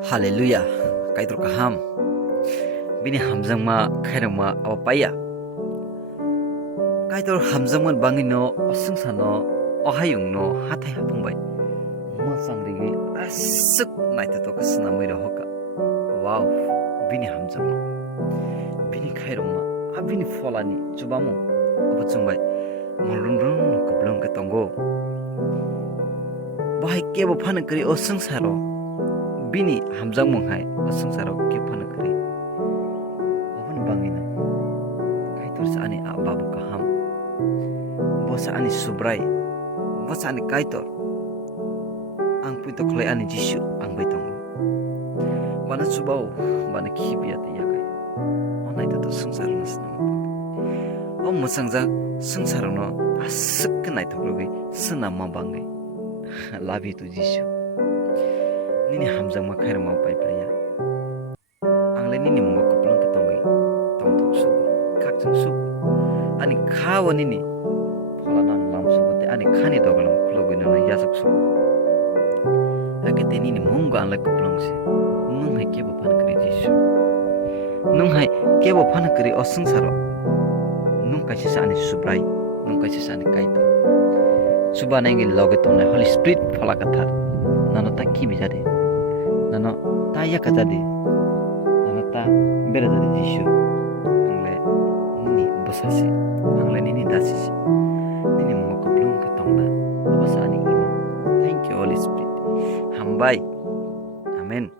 Haleluya, kaitor kaham. Bini hamjangma khairangma apaya. Kaitor hamjangman bangino osengsano ohayungno hathai hapungbai. Mosangrigi asuk naitato kasna moira hoka. Wow, bini hamjangma. Bini khairangma abini folani chubamu abuchungbai. Molungrung kublong katongo. Bahai kebo phanakri osengsaro. Bini hamjang monghai asengsaro ke phanakri. Abun bangina. Kaitor sa ani ababu kaham. Bosa ani subrai. Bosa ani kaitor. Ang puito klay ani Jisu ang baitongo. Bana subau bana kibia te yakai. Onai to sengsaro nas namapag. O musangja sengsaro no asuk kenai tokrogi senama bangai. Love you to Jisu. Nini hamjang ma khair ma pai praya. Angle nini mo koplang katongi. Tong tok su. Kak jang su. Ani khawa nini. Pholanan lam su te ani khani dogalam khlogi no yasak su. Agate nini monga angle koplang se. Nung hai kebo phan kri Jisu. Nung hai kebo phan kri osung saro. Nung kaisi sa ani subrai. Nung kaisi sa ani kaito. Suba nangi loge tonne Holy Spirit phala kathar. Nano ta ki bijade. Nano ta yakajade. Nano ta berajade Jisu. Angle nini bosase. Angle nini dasise. Nini mo koblong ka tongna. Abasa ani ima. Thank you Holy Spirit. Hambai. Amen.